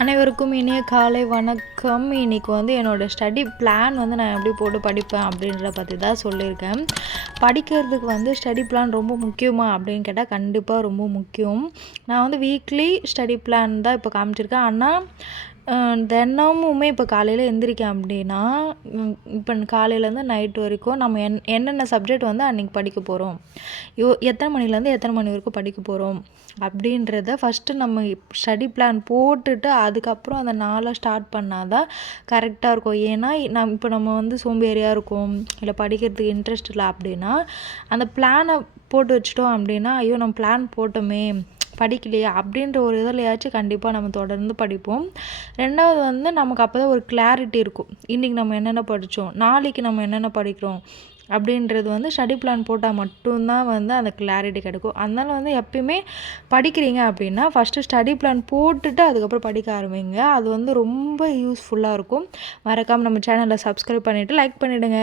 அனைவருக்கும் இனிய காலை வணக்கம். இன்றைக்கி வந்து என்னோடய ஸ்டடி பிளான் வந்து நான் எப்படி போட்டு படிப்பேன் அப்படின்றத பற்றி தான் சொல்லியிருக்கேன். படிக்கிறதுக்கு வந்து ஸ்டடி பிளான் ரொம்ப முக்கியமா அப்படின்னு கேட்டால் கண்டிப்பாக ரொம்ப முக்கியம். நான் வந்து வீக்லி ஸ்டடி பிளான் தான் இப்போ காமிச்சிருக்கேன். ஆனால் தினமுமே இப்போ காலையில் எந்திரிக்கேன் அப்படின்னா இப்போ காலையிலேருந்து நைட் வரைக்கும் நம்ம என்னென்ன சப்ஜெக்ட் வந்து அன்றைக்கி படிக்க போகிறோம், எத்தனை மணிலேருந்து எத்தனை மணி வரைக்கும் படிக்க போகிறோம் அப்படின்றத ஃபஸ்ட்டு நம்ம ஸ்டடி பிளான் போட்டுட்டு அதுக்கப்புறம் அந்த நாளை ஸ்டார்ட் பண்ணால் தான் கரெக்டாக இருக்கும். ஏன்னா இப்போ நம்ம வந்து சோம்பேறியாக இருக்கோம், இல்லை படிக்கிறதுக்கு இன்ட்ரெஸ்ட் இல்லை அப்படின்னா அந்த பிளானை போட்டு வச்சிட்டோம் அப்படின்னா ஐயோ நம்ம பிளான் போட்டோமே படிக்கலையா அப்படின்ற ஒரு இதிலையாச்சும் கண்டிப்பாக நம்ம தொடர்ந்து படிப்போம். ரெண்டாவது வந்து நமக்கு அப்போ தான் ஒரு கிளாரிட்டி இருக்கும். இன்றைக்கி நம்ம என்னென்ன படித்தோம், நாளைக்கு நம்ம என்னென்ன படிக்கிறோம் அப்படின்றது வந்து ஸ்டடி பிளான் போட்டால் மட்டும்தான் வந்து அந்த கிளாரிட்டி கிடைக்கும். அதனால் வந்து எப்பயுமே படிக்கிறீங்க அப்படின்னா ஃபஸ்ட்டு ஸ்டடி பிளான் போட்டுட்டு அதுக்கப்புறம் படிக்க ஆரம்பிங்க. அது வந்து ரொம்ப யூஸ்ஃபுல்லாக இருக்கும். மறக்காமல் நம்ம சேனலை சப்ஸ்கிரைப் பண்ணிவிட்டு லைக் பண்ணிவிடுங்க.